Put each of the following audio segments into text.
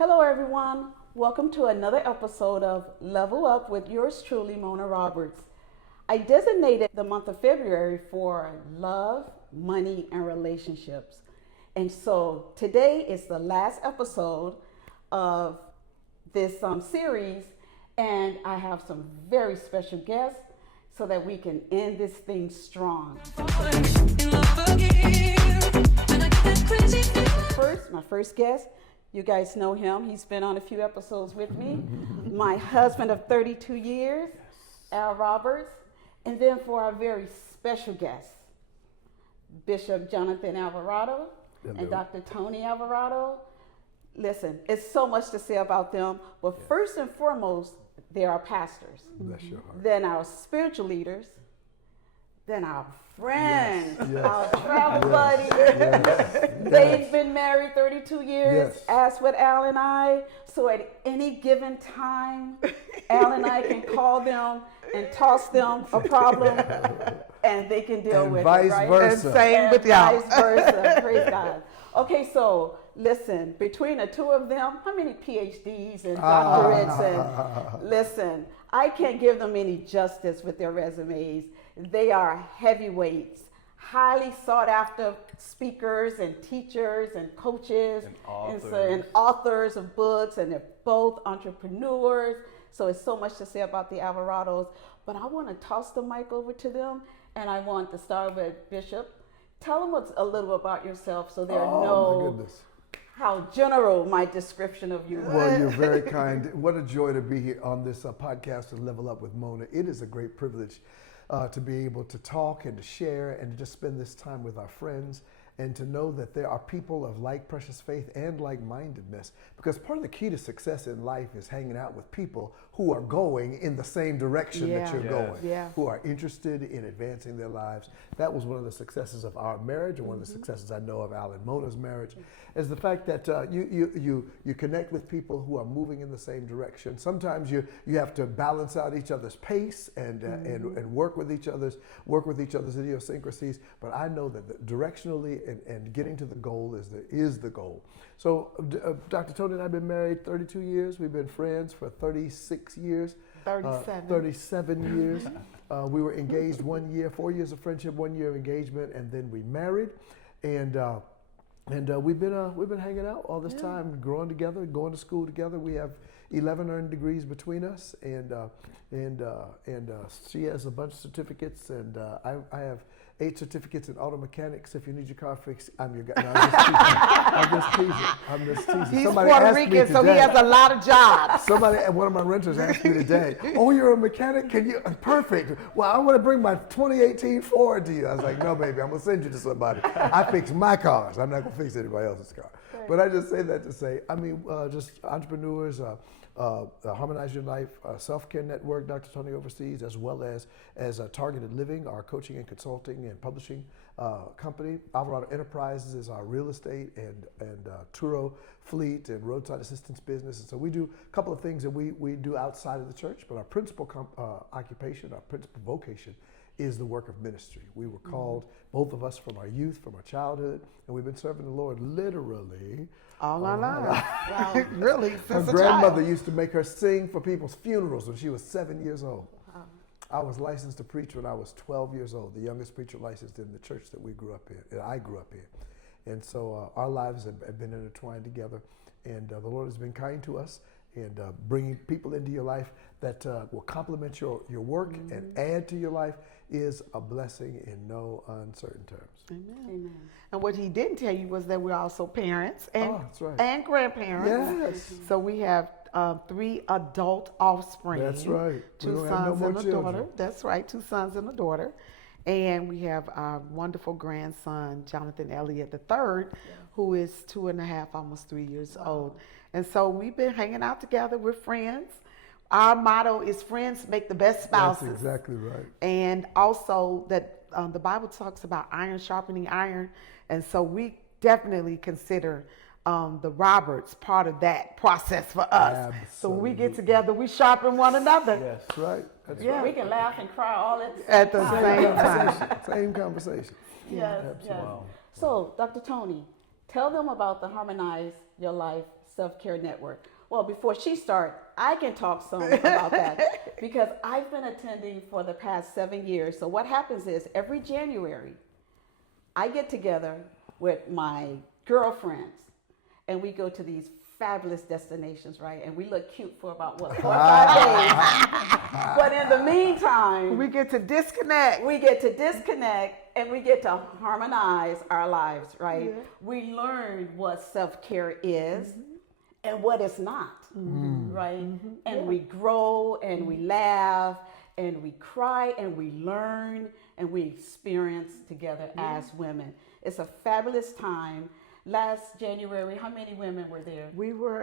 Hello, everyone. Welcome to another episode of Level Up with yours truly, Mona Roberts. I designated the month of February for love, money, and relationships. And so today is the last episode of this series, and I have some very special guests so that we can end this thing strong. My first guest, you guys know him. He's been on a few episodes with me. My husband of 32 years, Al Roberts. And then for our very special guest, Bishop Johnathan Alvarado and Dr. Toni Alvarado. Listen, it's so much to say about them, but first and foremost, they are pastors. Bless your heart. Then our spiritual leaders, then our friends, our travel buddies. They've been married 32 years, as with Al and I. So at any given time, Al and I can call them and toss them a problem, and they can deal with it, right? Vice versa. And same with y'all. Vice versa. Praise God. Okay, so listen, between the two of them, how many PhDs and doctorates? And listen, I can't give them any justice with their resumes. They are heavyweights, highly sought after speakers and teachers and coaches and authors of books, and they're both entrepreneurs. So it's so much to say about the Alvarados. But I want to toss the mic over to them, and I want to start with Bishop. Tell them a little about yourself so they know how general my description of you was. Well, you're very kind. What a joy to be here on this podcast and Level Up with Mona. It is a great privilege to be able to talk and to share and to just spend this time with our friends and to know that there are people of like precious faith and like-mindedness, because part of the key to success in life is hanging out with people who are going in the same direction that you're going, who are interested in advancing their lives. That was one of the successes of our marriage, and one of the successes I know of Al and Mona's marriage, is the fact that you connect with people who are moving in the same direction. Sometimes you have to balance out each other's pace and work with each other's idiosyncrasies. But I know that directionally and getting to the goal is the goal. So Dr. Toni and I have been married 32 years. We've been friends for 36 years. 37 years. We were engaged 1 year, 4 years of friendship, 1 year of engagement, and then we married. And we've been hanging out all this time, growing together, going to school together. We have 11 earned degrees between us, and she has a bunch of certificates, and I have 8 certificates in auto mechanics. If you need your car fixed, I'm your guy. No, I'm just teasing. He's Puerto Rican, so he has a lot of jobs. One of my renters asked me today, "Oh, you're a mechanic? Can you?" Perfect. Well, I want to bring my 2018 Ford to you. I was like, "No, baby, I'm gonna send you to somebody. I fix my cars. I'm not gonna fix anybody else's car." Right. But I just say that to say, just entrepreneurs. Harmonize Your Life Self-Care Network, Dr. Toni oversees, as well as Targeted Living, our coaching and consulting and publishing company. Alvarado Enterprises is our real estate and Turo fleet and roadside assistance business. And so we do a couple of things that we do outside of the church, but our principal occupation, our principal vocation is the work of ministry. We were called, both of us, from our youth, from our childhood, and we've been serving the Lord literally all our lives. Wow. Really? Her grandmother used to make her sing for people's funerals when she was 7 years old. Wow. I was licensed to preach when I was 12 years old, the youngest preacher licensed in the church that we grew up in, that I grew up in. And so our lives have been intertwined together, and the Lord has been kind to us, and bringing people into your life that will complement your work and add to your life is a blessing in no uncertain terms. Amen. And what he didn't tell you was that we're also parents and, that's right. and grandparents. Yes. So we have 3 adult offspring. That's right. 2 sons and a daughter. That's right, 2 sons and a daughter. And we have our wonderful grandson, Johnathan Elliott III, who is 2.5, almost 3 years old. And so we've been hanging out together. We're friends. Our motto is friends make the best spouses. That's exactly right. And also that the Bible talks about iron sharpening iron. And so we definitely consider the Roberts part of that process for us. Absolutely. So when we get together, we sharpen one another. Yes, that's right. That's right. right. We can laugh and cry all at the same time. Same conversation. Yes, yes. Wow. So, Dr. Toni, tell them about the Harmonize Your Life Self-Care Network. Well, before she starts, I can talk some about that because I've been attending for the past 7 years. So what happens is every January, I get together with my girlfriends and we go to these fabulous destinations, right? And we look cute for about, 4 or 5 days. But in the meantime, We get to disconnect. and we get to harmonize our lives, right? Yeah. We learn what self-care is and what it's not, right? And we grow and we laugh and we cry and we learn and we experience together as women. It's a fabulous time. Last January, how many women were there?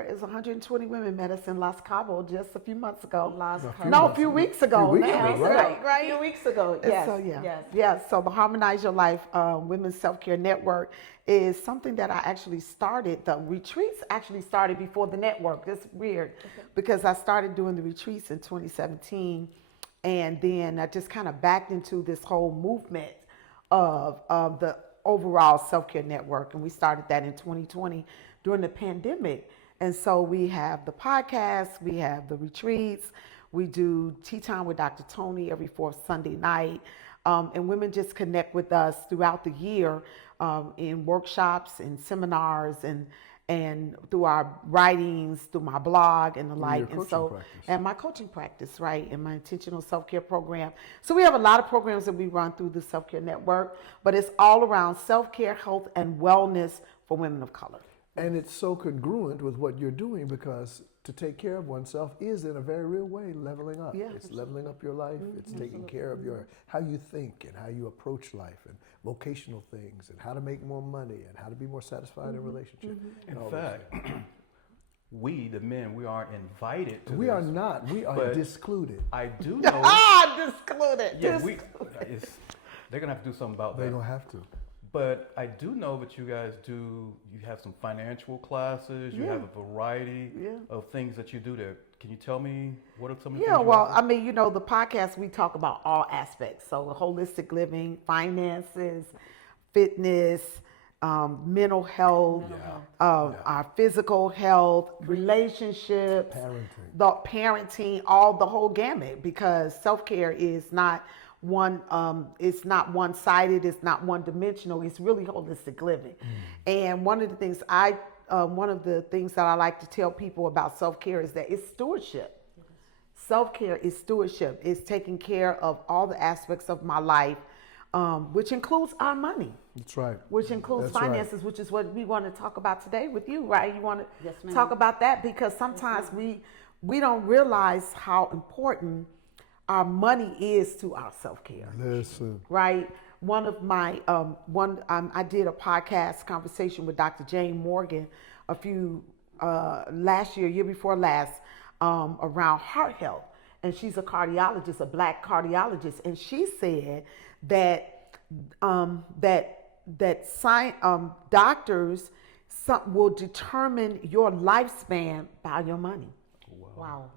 It's 120 women met us in Los Cabos just a few months ago. A few weeks ago. Few weeks now, ago, right? A few weeks ago, yes. So yes. So the Harmonize Your Life Women's Self-Care Network is something that I actually started. The retreats actually started before the network. It's weird because I started doing the retreats in 2017, and then I just kind of backed into this whole movement of the overall self-care network, and we started that in 2020 during the pandemic. And so we have the podcast, we have the retreats, we do Tea Time with Dr. Toni every fourth Sunday night, and women just connect with us throughout the year in workshops and seminars and through our writings, through my blog and the like. And so, and my coaching practice, right, and my intentional self-care program. So we have a lot of programs that we run through the Self-Care Network, but it's all around self-care, health, and wellness for women of color. And it's so congruent with what you're doing because to take care of oneself is in a very real way leveling up. Yeah, it's leveling up your life. It's taking care of how you think and how you approach life and vocational things and how to make more money and how to be more satisfied in relationship. In fact, we, the men, we are invited to We this. are not. We are But discluded. I do know. Discluded. Yeah, they're going to have to do something about They're that. going to have to. But I do know that you guys do, you have some financial classes, you have a variety of things that you do there. Can you tell me what are some of the things you Well, offer? I mean, the podcast, we talk about all aspects. So holistic living, finances, fitness, mental health, our physical health, relationships, parenting, all the whole gamut, because self-care is not it's not one-sided, it's not one-dimensional, it's really holistic living. And one of the things that I like to tell people about self-care is that it's stewardship. Self-care is stewardship. It's taking care of all the aspects of my life, which includes our money. That's right. Which includes That's finances, which is what we want to talk about today with you, right? You want to Yes, ma'am. talk about that because sometimes we don't realize how important our money is to our self-care. Listen. Right? One of my I did a podcast conversation with Dr. Jane Morgan last year before last, around heart health, and she's a cardiologist, a Black cardiologist, and she said that doctors will determine your lifespan by your money. Wow.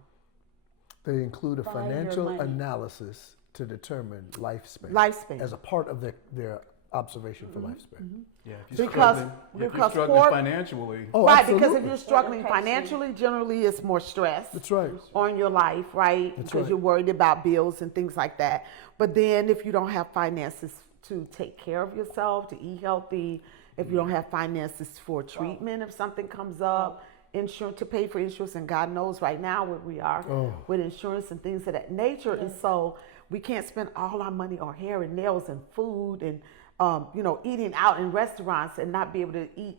They include a By your financial money. analysis to determine lifespan. Lifespan. As a part of their observation for lifespan. Yeah, if you're Because- struggling, if because you're struggling poor- financially, Oh, Right, absolutely. because if you're struggling It affects you. financially, generally it's more stress. That's right. On your life, right? That's Because right. you're worried about bills and things like that. But then if you don't have finances to take care of yourself, to eat healthy, if you don't have finances for treatment, if something comes up, insurance to pay for insurance, and God knows right now where we are with insurance and things of that nature. And so we can't spend all our money on hair and nails and food and eating out in restaurants and not be able to eat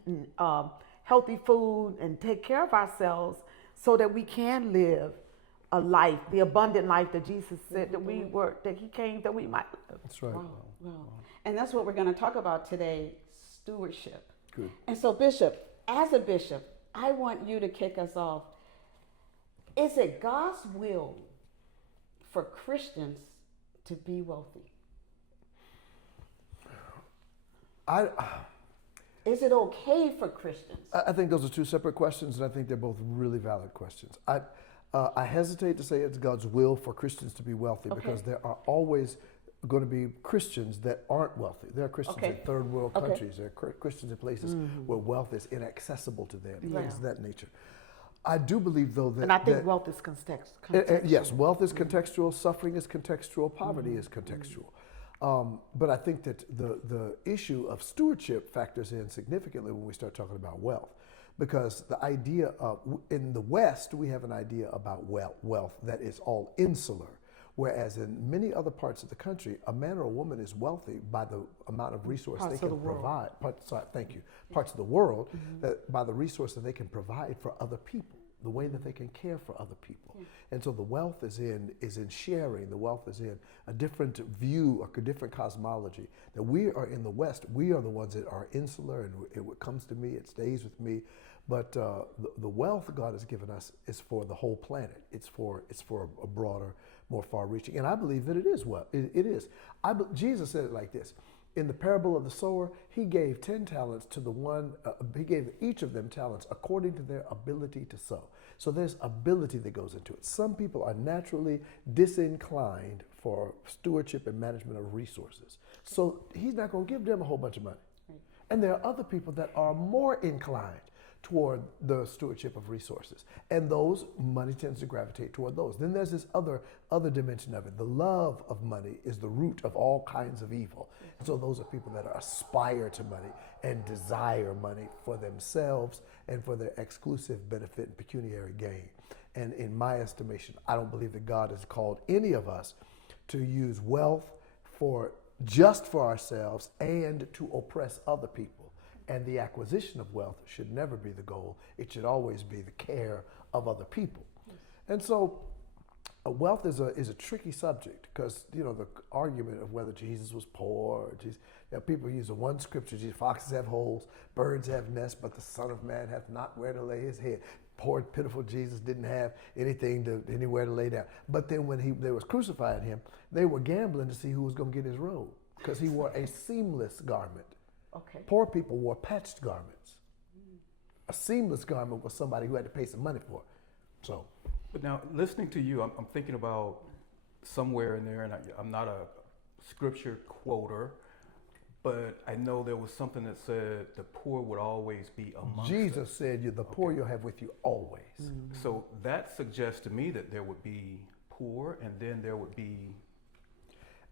healthy food and take care of ourselves so that we can live a life, the abundant life that Jesus said that he came that we might live. That's right. Wow. And that's what we're going to talk about today, stewardship. Good. And so, Bishop, as a bishop, I want you to kick us off. Is it God's will for Christians to be wealthy? Is it okay for Christians? I think those are two separate questions, and I think they're both really valid questions. I hesitate to say it's God's will for Christians to be wealthy because there are always going to be Christians that aren't wealthy. There are Christians Okay. in third world Okay. countries. There are Christians in places where wealth is inaccessible to them, Yeah. things of that nature. I do believe, though, that... And I think that- wealth is contextual. Yes, wealth is contextual, suffering is contextual, poverty is contextual. But I think that the issue of stewardship factors in significantly when we start talking about wealth. Because the idea of, in the West, we have an idea about wealth that is all insular. Whereas in many other parts of the country, a man or a woman is wealthy by the amount of resource Parts they of can the world. provide. Parts of the world, that by the resource that they can provide for other people, the way that they can care for other people. And so the wealth is in sharing. The wealth is in a different view, a different cosmology. That we are in the West, we are the ones that are insular, and it comes to me, it stays with me. But the wealth God has given us is for the whole planet. It's for a broader, more far-reaching. And I believe that it is well. It is. Jesus said it like this. In the parable of the sower, he gave 10 talents to the one, he gave each of them talents according to their ability to sow. So there's ability that goes into it. Some people are naturally disinclined for stewardship and management of resources. So he's not going to give them a whole bunch of money. And there are other people that are more inclined toward the stewardship of resources. And those, money tends to gravitate toward those. Then there's this other dimension of it. The love of money is the root of all kinds of evil. And so those are people that aspire to money and desire money for themselves and for their exclusive benefit and pecuniary gain. And in my estimation, I don't believe that God has called any of us to use wealth just for ourselves and to oppress other people. And the acquisition of wealth should never be the goal. It should always be the care of other people. And so wealth is a tricky subject because, the argument of whether Jesus was poor or people use the one scripture, foxes have holes, birds have nests, but the Son of Man hath not where to lay his head. Poor, pitiful Jesus didn't have anywhere to lay down. But then when they was crucifying him, they were gambling to see who was going to get his robe because he wore a seamless garment. Okay. Poor people wore patched garments. A seamless garment was somebody who had to pay some money for it. So, But now, listening to you, I'm thinking about somewhere in there, and I'm not a scripture quoter, but I know there was something that said the poor would always be amongst Jesus us. said, "The poor you'll have with you always." So that suggests to me that there would be poor, and then there would be...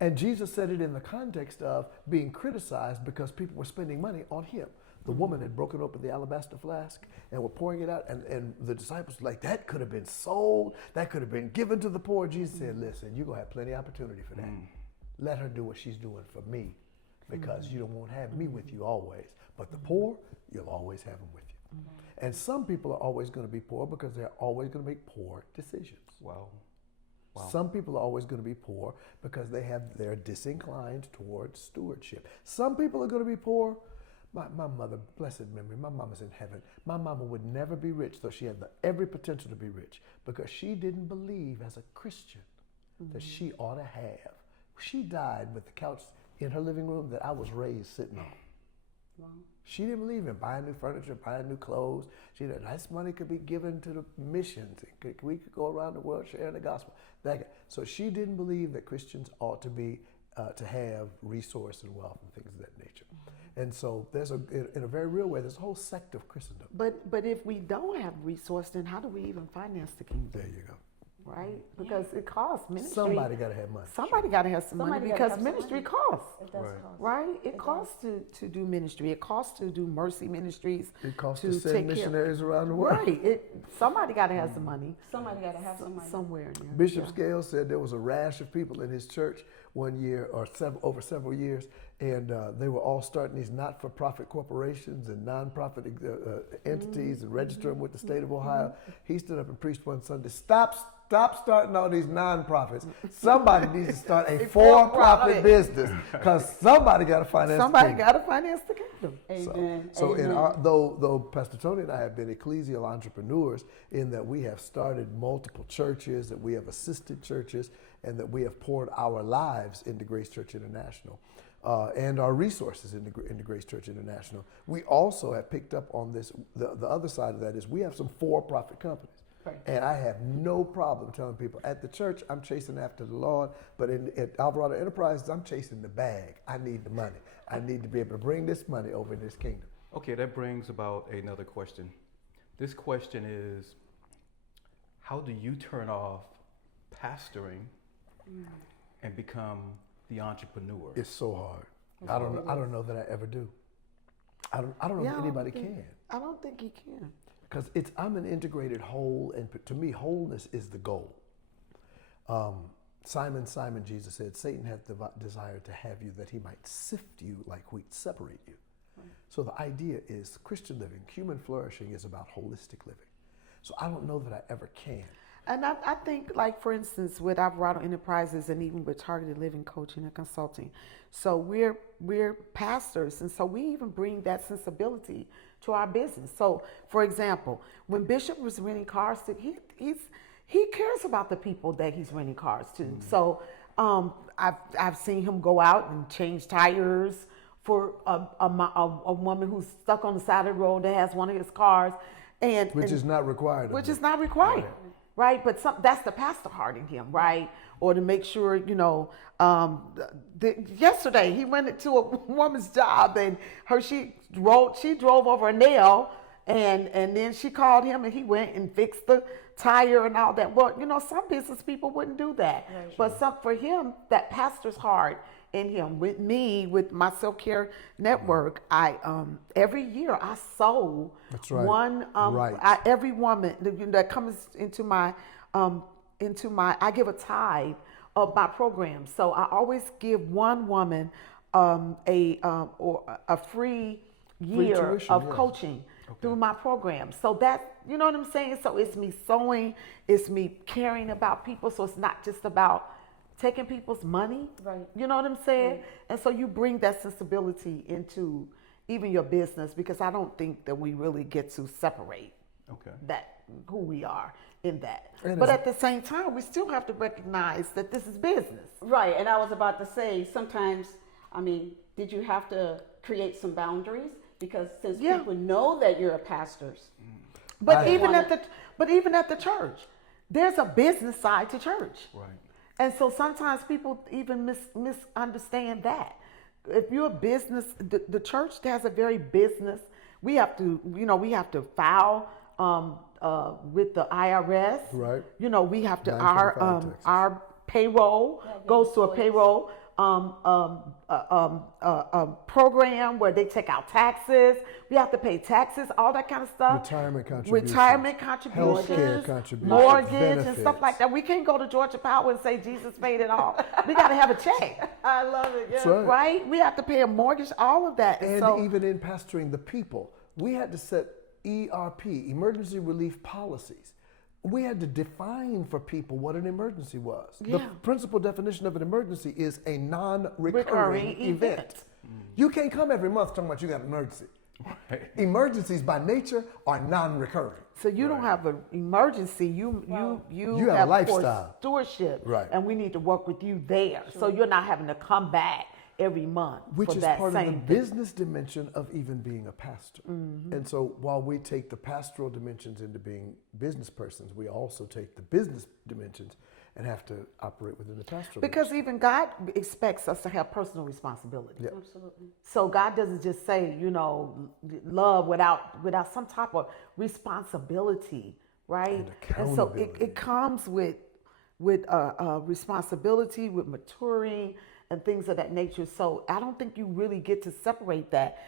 And Jesus said it in the context of being criticized because people were spending money on him. The woman had broken open the alabaster flask and were pouring it out, and the disciples were like, that could have been sold, that could have been given to the poor. Jesus said, listen, you're going to have plenty of opportunity for that. Let her do what she's doing for me, because you won't have me with you always. But the poor, you'll always have them with you. And some people are always going to be poor because they're always going to make poor decisions. Wow. Some people are always going to be poor because they're disinclined towards stewardship. Some people are going to be poor. My mother, blessed memory, my mama's in heaven. My mama would never be rich, though she had every potential to be rich, because she didn't believe as a Christian that she ought to have. She died with the couch in her living room that I was raised sitting on. Wow. She didn't believe in buying new furniture, buying new clothes. She said, this money could be given to the missions. We could go around the world sharing the gospel. So she didn't believe that Christians ought to be to have resource and wealth and things of that nature. And so there's in a very real way, there's a whole sect of Christendom. But if we don't have resource, then how do we even finance the kingdom? There you go. Right? Because it costs ministry. Somebody got to have money. Somebody got to have some money Somebody gotta because have some ministry money. costs. It does Right. cost. Right? It costs to do ministry. It costs to do mercy ministries. It costs to to send take care- missionaries around the world. Right. Somebody got to have some money Somebody got to have some money. somewhere in there. Bishop Yeah. Scales said there was a rash of people in his church one year or over several years, and they were all starting these not-for-profit corporations and non-profit entities and registering with the state of Ohio. He stood up and preached one Sunday, stop starting all these non-profits. Somebody needs to start a for-profit business, because somebody got to finance Somebody the got to finance the kingdom. Amen. So Amen. in though Pastor Toni and I have been ecclesial entrepreneurs in that we have started multiple churches, that we have assisted churches, and that we have poured our lives into Grace Church International and our resources into Grace Church International. We also have picked up on this. The other side of that is we have some for-profit companies. Right. And I have no problem telling people at the church, I'm chasing after the Lord, but at Alvarado Enterprises, I'm chasing the bag. I need the money. I need to be able to bring this money over in this kingdom. Okay, that brings about another question. This question is, how do you turn off pastoring and become the entrepreneur? It's so hard. I don't know that I ever do. I don't know if anybody can. I don't think he can. Because I'm an integrated whole, and to me, wholeness is the goal. Simon, Jesus said, Satan hath desired to have you that he might sift you like wheat, separate you. Right. So the idea is Christian living, human flourishing is about holistic living. So I don't know that I ever can. And I think, like, for instance, with Alvarado Enterprises and even with Targeted Living Coaching and Consulting, so we're pastors, and so we even bring that sensibility to our business. So, for example, when Bishop was renting cars to, he cares about the people that he's renting cars to. So I've seen him go out and change tires for a woman who's stuck on the side of the road that has one of his cars, Which is not required. Which is not required. Right, but that's the pastor heart in him, right? Or to make sure, yesterday he went into a woman's job and she drove over a nail, and then she called him and he went and fixed the tire and all that. Well, some business people wouldn't do that, right. But for him, that pastor's heart in him. With me, with my self-care network, I every year I sow one every woman that comes into my I give a tithe of my program. So I always give one woman a free year of coaching through my program. So that, you know what I'm saying? So it's me sowing, it's me caring about people. So it's not just about taking people's money, right? You know what I'm saying? Right. And so you bring that sensibility into even your business, because I don't think that we really get to separate that who we are in that. But at the same time, we still have to recognize that this is business. Right, and I was about to say, sometimes, did you have to create some boundaries? Because since people know that you're a pastor. But even at the church, there's a business side to church. Right. And so sometimes people even misunderstand that. If you're a business, the church has a very business. We have to file with the IRS. Right. We have to our payroll goes to a payroll program where they take out taxes. We have to pay taxes, all that kind of stuff. Retirement contributions. Healthcare contributions. Mortgage benefits. And stuff like that. We can't go to Georgia Power and say Jesus paid it all. We got to have a check. I love it. Yeah. Right? We have to pay a mortgage, all of that. And even in pastoring the people, we had to set ERP, emergency relief policies. We had to define for people what an emergency was. Yeah. The principal definition of an emergency is a non-recurring event. You can't come every month talking about you got an emergency. Right. Emergencies by nature are non-recurring. So you don't have an emergency. You have a lifestyle. Stewardship. Right. And we need to work with you there. Sure. So you're not having to come back every month. Which is part of the business dimension of even being a pastor. Mm-hmm. And so while we take the pastoral dimensions into being business persons, we also take the business dimensions and have to operate within the pastoral because dimension. Even God expects us to have personal responsibility. Yep. Absolutely. So God doesn't just say, love without some type of responsibility, right? And so it comes with responsibility, with maturing, and things of that nature. So I don't think you really get to separate that.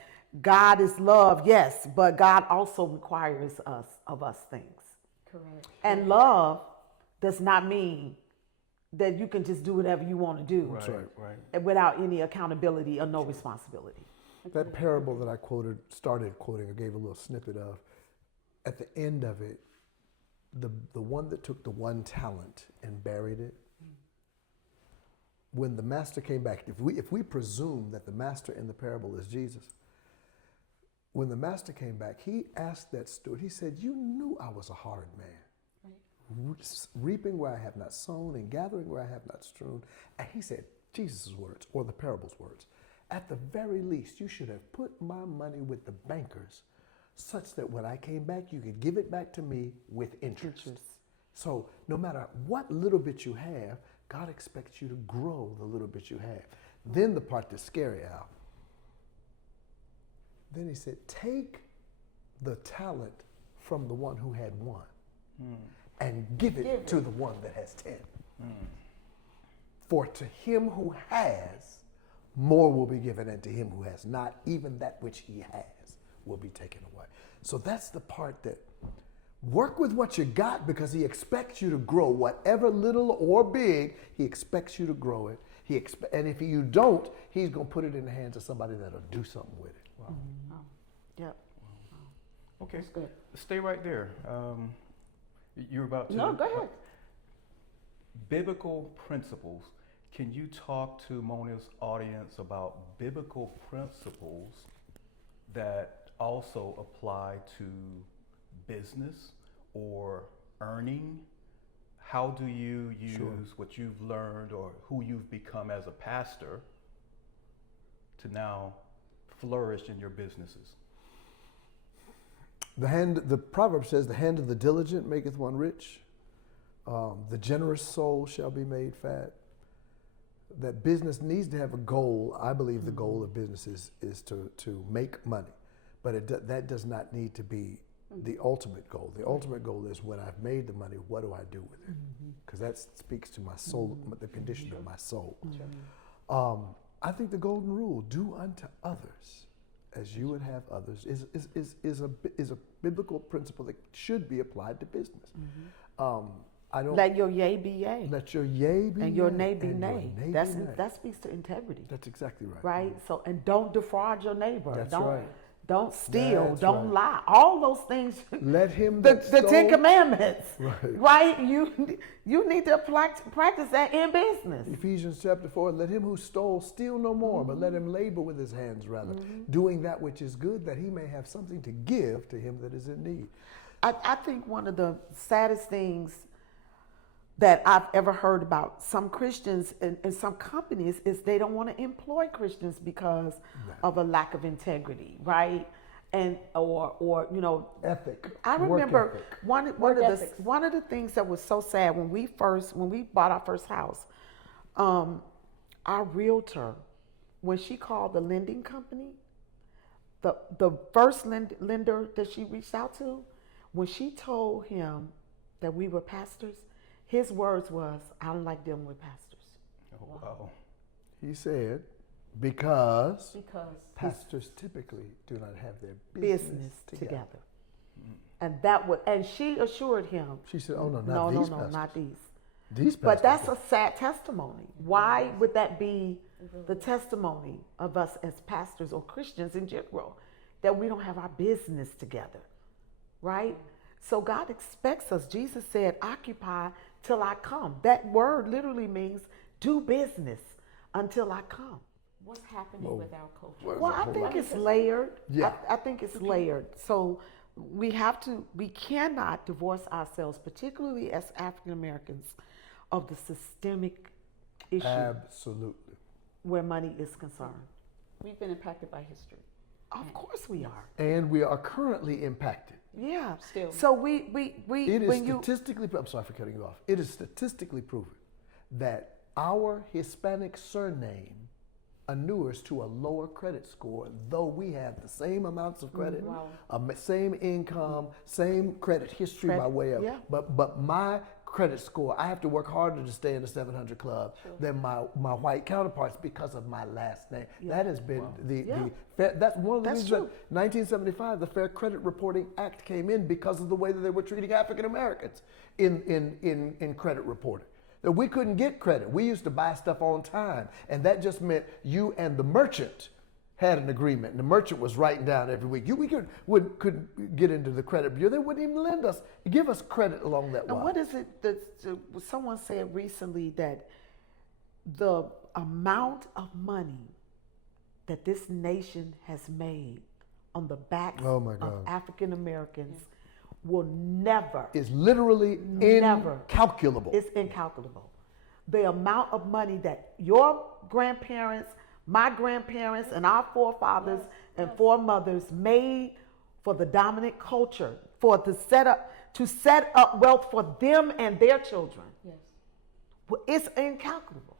God is love, yes, but God also requires of us things. Correct. And love does not mean that you can just do whatever you want to do. Right. Without any accountability or no responsibility. That parable that I started quoting, or gave a little snippet of, at the end of it, the one that took the one talent and buried it, when the master came back, if we presume that the master in the parable is Jesus, when the master came back, he asked that steward, he said, you knew I was a hard man, right? Reaping where I have not sown and gathering where I have not strewn. And he said, Jesus' words, or the parable's words, at the very least, you should have put my money with the bankers such that when I came back, you could give it back to me with interest. So no matter what little bit you have, God expects you to grow the little bit you have. Then the part that's scary, Al. Then he said, take the talent from the one who had one and give it to the one that has 10. For to him who has, more will be given, and to him who has not, even that which he has will be taken away. So that's the part that work with what you got, because he expects you to grow whatever little or big. He expects you to grow it. And if you don't, he's going to put it in the hands of somebody that'll do something with it. Wow. Yep. Okay, stay right there. You're about to. No, go ahead. Biblical principles. Can you talk to Mona's audience about biblical principles that also apply to business or earning? How do you use what you've learned or who you've become as a pastor to now flourish in your businesses? The proverb says, the hand of the diligent maketh one rich. The generous soul shall be made fat. That business needs to have a goal. I believe the goal of business is to make money, but that does not need to be the ultimate goal. The ultimate goal is, when I've made the money, what do I do with it? Because that speaks to my soul, the condition of my soul. I think the golden rule, do unto others as you would have others, is a biblical principle that should be applied to business. I don't Let your yea be yea. let your yea be And your yea, nay be and your nay. nay be That's nay. that speaks to integrity, That's exactly right. right? So, and don't defraud your neighbor. That's don't right. don't steal. That's don't right. lie. All those things. Let him the that Ten stole- Commandments, Right. right? You need to practice that in business. Ephesians chapter 4, let him who stole steal no more, but let him labor with his hands rather, doing that which is good, that he may have something to give to him that is in need. I think one of the saddest things that I've ever heard about some Christians and some companies is they don't want to employ Christians because of a lack of integrity, right? And or Ethic. I work remember ethic. one of the things that was so sad when we bought our first house, our realtor, when she called the lending company, the first lender that she reached out to, when she told him that we were pastors, his words was, "I don't like dealing with pastors." Oh, wow. He said, because Because pastors typically do not have their Business together. And she assured him, She said, oh no, no, not these no, pastors. not these. These But pastors. that's a sad testimony. Why would that be the testimony of us as pastors or Christians in general, that we don't have our business together, right? So God expects us. Jesus said, occupy till I come. That word literally means do business until I come. what's happening with our culture? Well, I think it's layered. Yeah. I think it's layered. So we cannot divorce ourselves, particularly as African Americans, of the systemic issue Absolutely. where money is concerned. We've been impacted by history. Of course we are. And we are currently impacted. Yeah. Still. So we It is when you statistically, I'm sorry for cutting you off. It is statistically proven that our Hispanic surname inures to a lower credit score, though we have the same amounts of credit, same income, same credit history by way of, yeah. but my credit score, I have to work harder to stay in the 700 club than my white counterparts because of my last name. That has been that's one of the That's reasons true. that 1975, the Fair Credit Reporting Act came in, because of the way that they were treating African Americans in credit reporting. That we couldn't get credit. We used to buy stuff on time, and that just meant you and the merchant had an agreement, and the merchant was writing down every week. We could get into the credit bureau. They wouldn't even give us credit along that and line. what is it that someone said recently, that the amount of money that this nation has made on the backs Oh, my of God. African Americans will never, It's literally Never. incalculable. it's incalculable. The amount of money that your grandparents, my grandparents, and our forefathers and foremothers made for the dominant culture, for the setup, to set up wealth for them and their children. Yes. Well, it's incalculable.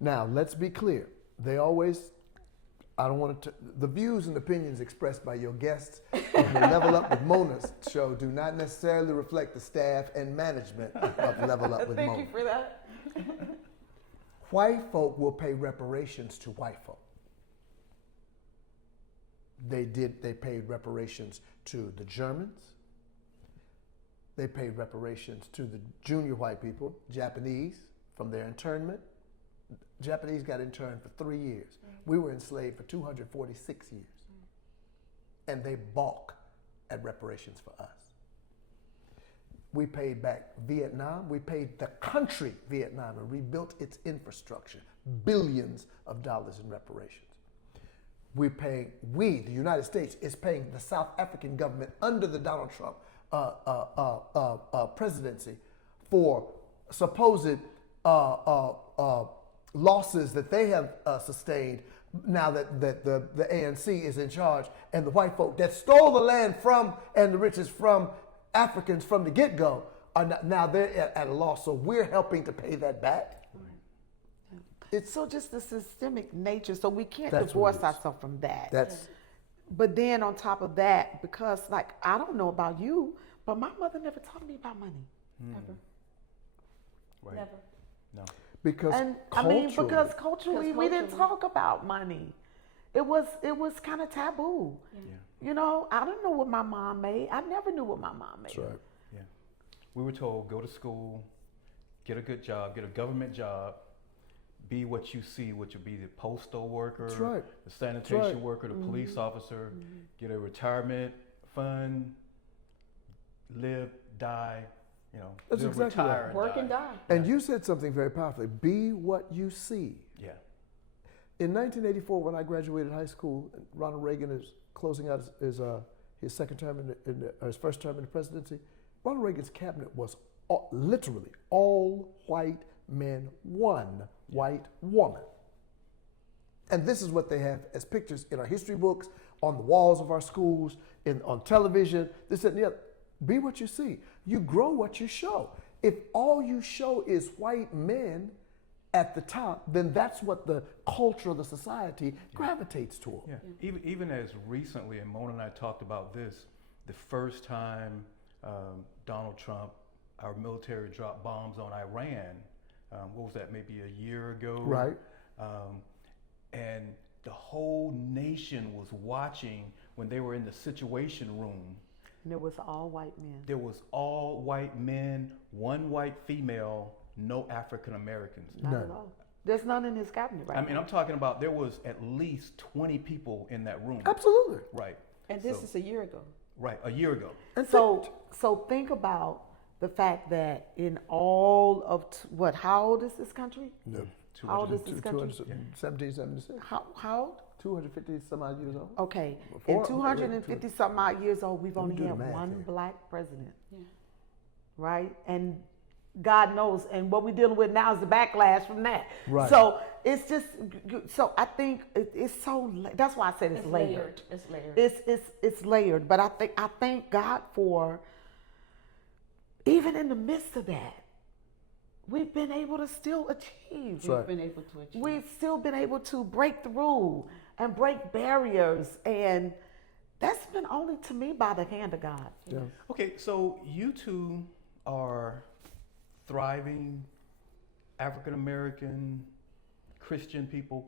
Now, let's be clear. They always, I don't want to, the views and opinions expressed by your guests on the Level Up with Mona show do not necessarily reflect the staff and management of Level Up with Mona. Thank you for that. White folk will pay reparations to white folk. They paid reparations to the Germans. They paid reparations to the junior white people, Japanese, from their internment. Japanese got interned for 3 years. We were enslaved for 246 years. And they balk at reparations for us. We paid back Vietnam. We paid the country Vietnam and rebuilt its infrastructure, billions of dollars in reparations. The United States, is paying the South African government under the Donald Trump presidency for supposed losses that they have sustained now that the ANC is in charge, and the white folk that stole the land from and the riches from Africans from the get-go are now they're at a loss. So we're helping to pay that back. It's so just the systemic nature. So we can't That's divorce what it is. ourselves from that. That's But then on top of that, because like I don't know about you, but my mother never taught me about money. Never. Right. Never. No. because And culturally, culturally we didn't talk about money. It was kind of taboo. Yeah. You know, I don't know what my mom made. I never knew what my mom made. that's right. Yeah. We were told, go to school, get a good job, get a government job, be what you see, which would be the postal worker, That's right. the sanitation right. worker, the police officer, get a retirement fund, live, die, you know, That's live, exactly retire, right. and Work die. and die. And you said something very powerfully. Be what you see. Yeah. In 1984, when I graduated high school, Ronald Reagan is closing out his second term his first term in the presidency. Ronald Reagan's cabinet was literally all white men, one white woman. And this is what they have as pictures in our history books, on the walls of our schools, on television, this and the other. Be what you see. You grow what you show. If all you show is white men at the top, then that's what the culture of the society gravitates toward. Yeah. Even as recently, and Mona and I talked about this, the first time Donald Trump, our military dropped bombs on Iran, what was that, maybe a year ago? Right. And the whole nation was watching when they were in the Situation Room. And it was all white men. There was all white men, one white female, no African Americans. Not None. at all. There's none in his cabinet right I mean, I'm talking about there was at least 20 people in that room. Absolutely. Right. And this So- is a year ago. Right, a year ago. And So think about the fact that in all of how old is this country? no. How old is this country? 217, 76. How old? 250 some odd years old. Okay, Four- in 250 some odd years old, we've Let me only do the had math one here. black president, Yeah. right? And God knows, and what we're dealing with now is the backlash from that. Right. So it's just, so I think it's so. That's why I said it's layered. It's layered. It's layered, but I thank God for even in the midst of that, we've been able to still achieve. That's right. We've been able to achieve. We've still been able to break through and break barriers, and that's been only to me by the hand of God. Yeah. Okay, so you two are thriving African American Christian people.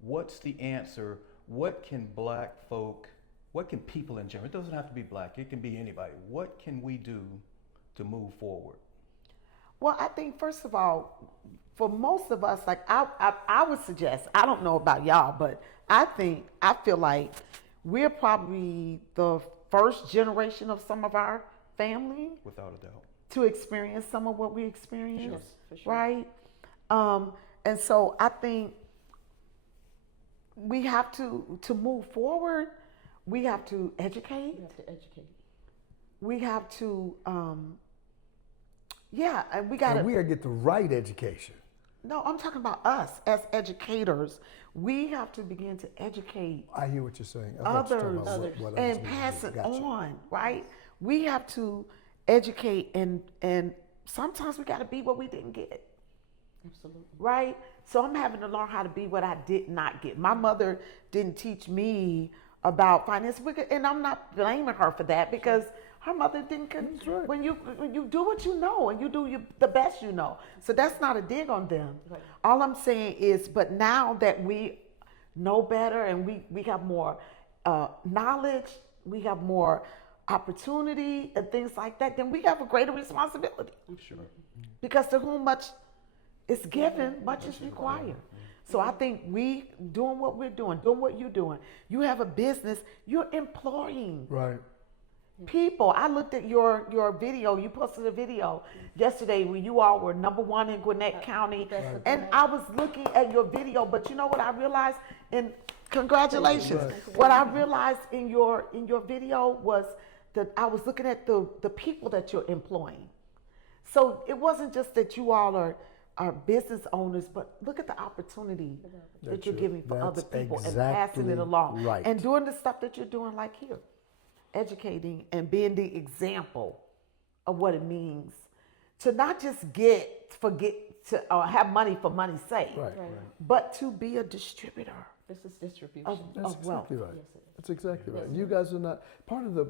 What's the answer? What can black folk, what can people in general, it doesn't have to be black, it can be anybody. What can we do to move forward? Well, I think first of all, for most of us, like I would suggest, I don't know about y'all, but I feel like we're probably the first generation of some of our family Without a doubt. to experience some of what we experienced, Yes, for sure. right? And so I think we have to move forward. We have to educate. You have to educate. We have to, and we got to. And we gotta get the right education. No, I'm talking about us as educators. We have to begin to educate I hear what you're saying. I thought you were talking others about what and others need to pass do. it Gotcha. on, right? We have to educate, and sometimes we got to be what we didn't get. Absolutely. Right? So I'm having to learn how to be what I did not get. My mother didn't teach me about finance, and I'm not blaming her for that because her mother didn't. right. When you do what you know and you do the best you know, so that's not a dig on them. Right. All I'm saying is, but now that we know better and we have more knowledge, we have more opportunity and things like that, then we have a greater responsibility. Sure. Because to whom much is given, much is required. So I think we doing what we're doing what you're doing. You have a business, you're employing Right. people. I looked at your video. You posted a video yesterday where you all were #1 in Gwinnett County. And I was looking at your video, but you know what I realized? And congratulations. Right. What I realized in your video was that I was looking at the people that you're employing. So it wasn't just that you all are business owners, but look at the opportunity that you're giving for other people and passing it along. Right. And doing the stuff that you're doing like here. Educating and being the example of what it means to not just have money for money's sake, Right. but to be a distributor This is distribution. That's of wealth. exactly right. Yes, it is. That's exactly right. And you guys are not part of the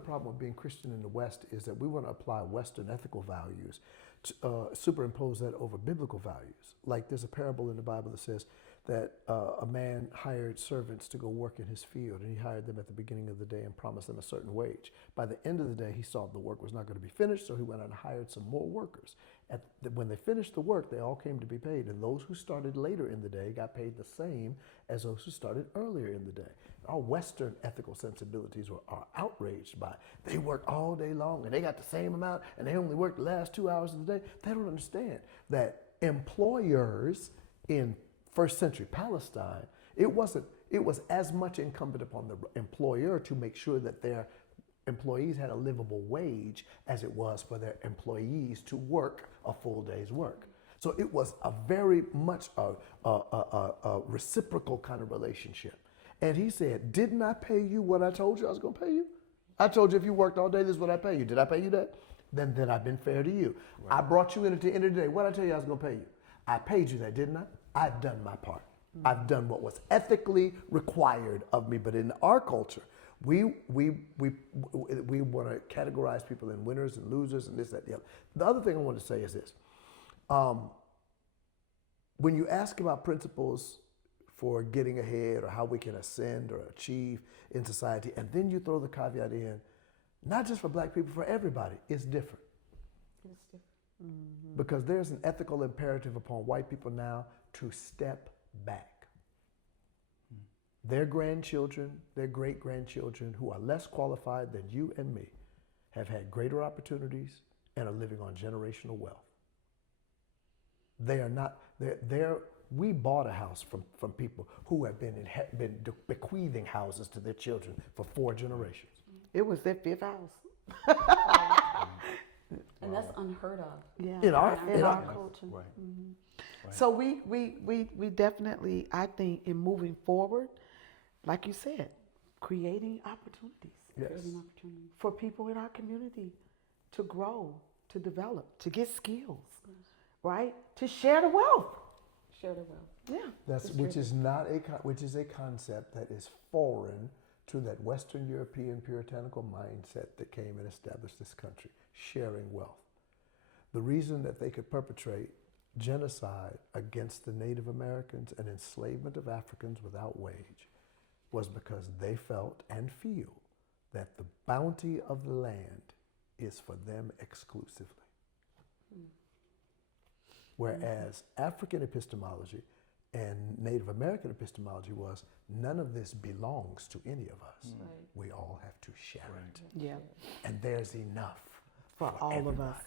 problem with being Christian in the West is that we want to apply Western ethical values, to, superimpose that over biblical values. Like there's a parable in the Bible that says that a man hired servants to go work in his field, and he hired them at the beginning of the day and promised them a certain wage. By the end of the day, he saw the work was not going to be finished, so he went out and hired some more workers. When they finished the work, they all came to be paid, and those who started later in the day got paid the same as those who started earlier in the day. Our Western ethical sensibilities are outraged by they work all day long and they got the same amount and they only work the last 2 hours of the day. They don't understand that employers in first century Palestine, it was as much incumbent upon the employer to make sure that their employees had a livable wage as it was for their employees to work a full day's work. So it was a very much a reciprocal kind of relationship. And he said, didn't I pay you what I told you I was going to pay you? I told you if you worked all day, this is what I pay you. Did I pay you that? Then I've been fair to you. Right. I brought you in at the end of the day. What did I tell you I was going to pay you? I paid you that, didn't I? I've done my part. Mm-hmm. I've done what was ethically required of me. But in our culture, we want to categorize people in winners and losers and this, that, the other. The other thing I want to say is this. When you ask about principles for getting ahead or how we can ascend or achieve in society, and then you throw the caveat in, not just for black people, for everybody, it's different. It's different. Mm-hmm. Because there's an ethical imperative upon white people now to step back. Their grandchildren, their great-grandchildren who are less qualified than you and me have had greater opportunities and are living on generational wealth. They are not, we bought a house from people who have been bequeathing houses to their children for 4 generations. It was their 5th house. And that's unheard of. Yeah. In our culture. Right. Mm-hmm. Right. So we definitely, I think, in moving forward, like you said, creating opportunities Yes. Creating opportunities. for people in our community to grow, to develop, to get skills, right? To share the wealth. Share the wealth. Yeah. Which is a concept that is foreign to that Western European puritanical mindset that came and established this country, sharing wealth. The reason that they could perpetrate genocide against the Native Americans and enslavement of Africans without wage was because they felt and feel that the bounty of the land is for them exclusively. Whereas African epistemology and Native American epistemology was none of this belongs to any of us. Right. We all have to share it. Yeah. And there's enough For all everybody. of us.